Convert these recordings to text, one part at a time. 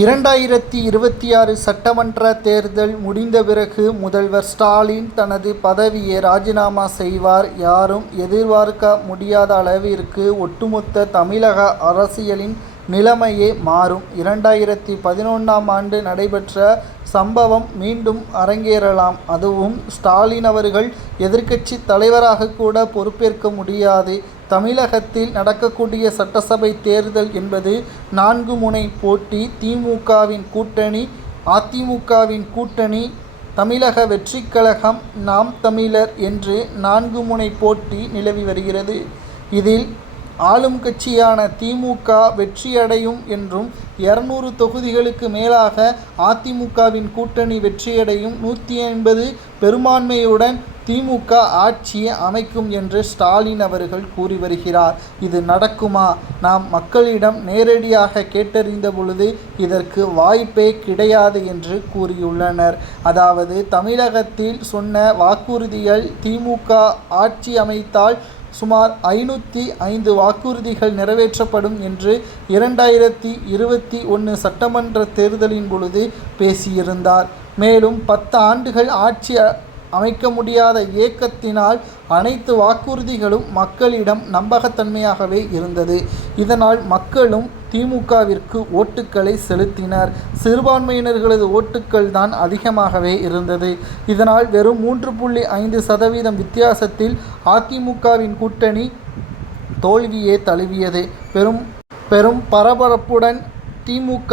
2026 சட்டமன்ற தேர்தல் முடிந்த பிறகு முதல்வர் ஸ்டாலின் தனது பதவியை ராஜினாமா செய்வார். யாரும் எதிர்பார்க்க முடியாத அளவிற்கு ஒட்டுமொத்த தமிழக அரசியலின் நிலைமையே மாறும். 2011ஆம் ஆண்டு நடைபெற்ற சம்பவம் மீண்டும் அரங்கேறலாம். அதுவும் ஸ்டாலின் அவர்கள் எதிர்க்கட்சி தலைவராக கூட பொறுப்பேற்க முடியாது. தமிழகத்தில் நடக்கக்கூடிய சட்டசபை தேர்தல் என்பது 4 முனை போட்டி. திமுகவின் கூட்டணி, அதிமுகவின் கூட்டணி, தமிழக வெற்றிக் கழகம், நாம் தமிழர் என்று 4 முனை போட்டி நிலவி வருகிறது. இதில் ஆளும் கட்சியான திமுக வெற்றியடையும் என்றும் 200 தொகுதிகளுக்கு மேலாக அதிமுகவின் கூட்டணி வெற்றியடையும், 150 பெரும்பான்மையுடன் திமுக ஆட்சியை அமைக்கும் என்று ஸ்டாலின் அவர்கள் கூறி வருகிறார். இது நடக்குமா? நாம் மக்களிடம் நேரடியாக கேட்டறிந்த பொழுது இதற்கு வாய்ப்பே கிடையாது என்று கூறியுள்ளனர். அதாவது தமிழகத்தில் சொன்ன வாக்குறுதிகள், திமுக ஆட்சி அமைத்தால் சுமார் 505 வாக்குறுதிகள் நிறைவேற்றப்படும் என்று 2021 சட்டமன்ற தேர்தலின் பொழுது பேசியிருந்தார். மேலும் 10 ஆண்டுகள் ஆட்சி அமைக்க முடியாத ஏக்கத்தினால் அனைத்து வாக்குறுதிகளும் மக்களிடம் நம்பகத்தன்மையாகவே இருந்தது. இதனால் மக்களும் திமுகவிற்கு ஓட்டுக்களை செலுத்தினர். சிறுபான்மையினர்களது ஓட்டுக்கள் தான் அதிகமாகவே இருந்தது. இதனால் வெறும் 3.5% வித்தியாசத்தில் அதிமுகவின் கூட்டணி தோல்வியே தழுவியது. பெரும் பரபரப்புடன் திமுக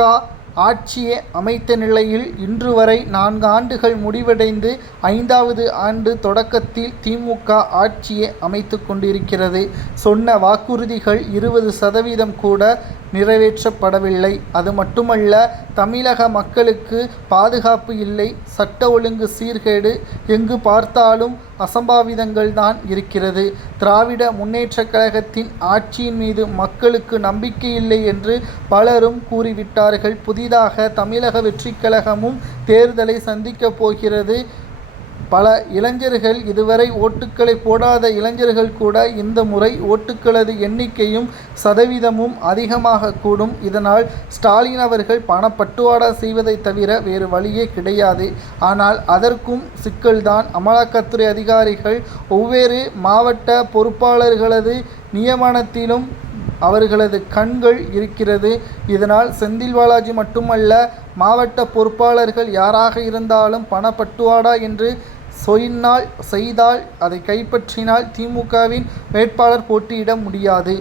ஆட்சியை அமைத்த நிலையில் இன்று வரை 4 ஆண்டுகள் முடிவடைந்து 5வது ஆண்டு தொடக்கத்தில் திமுக ஆட்சியை அமைத்து கொண்டிருக்கிறது. சொன்ன வாக்குறுதிகள் 20% கூட நிறைவேற்றப்படவில்லை. அது மட்டுமல்ல, தமிழக மக்களுக்கு பாதுகாப்பு இல்லை, சட்ட ஒழுங்கு சீர்கேடு, எங்கு பார்த்தாலும் அசம்பாவிதங்கள் தான் இருக்கிறது. திராவிட முன்னேற்றக் கழகத்தின் ஆட்சியின் மீது மக்களுக்கு நம்பிக்கை இல்லை என்று பலரும் கூறிவிட்டார்கள். புதிதாக தமிழக வெற்றிக் கழகமும் தேர்தலை சந்திக்கப் போகிறது. பல இளைஞர்கள், இதுவரை ஓட்டுக்களை போடாத இளைஞர்கள் கூட இந்த முறை ஓட்டுக்களது எண்ணிக்கையும் சதவீதமும் அதிகமாக கூடும். இதனால் ஸ்டாலின் அவர்கள் பணப்பட்டுவாடா செய்வதை தவிர வேறு வழியே கிடையாது. ஆனால் அதற்கும் சிக்கல்தான். அமலாக்கத்துறை அதிகாரிகள் ஒவ்வொரு மாவட்ட பொறுப்பாளர்களது நியமனத்திலும் அவர்களது கண்கள் இருக்கிறது. இதனால் செந்தில் பாலாஜி மட்டுமல்ல, மாவட்ட பொறுப்பாளர்கள் யாராக இருந்தாலும் பணப்பட்டுவாடா என்று செய்தால், அதை கைப்பற்றினால் திமுகவின் வேட்பாளர் போட்டியிட முடியாது.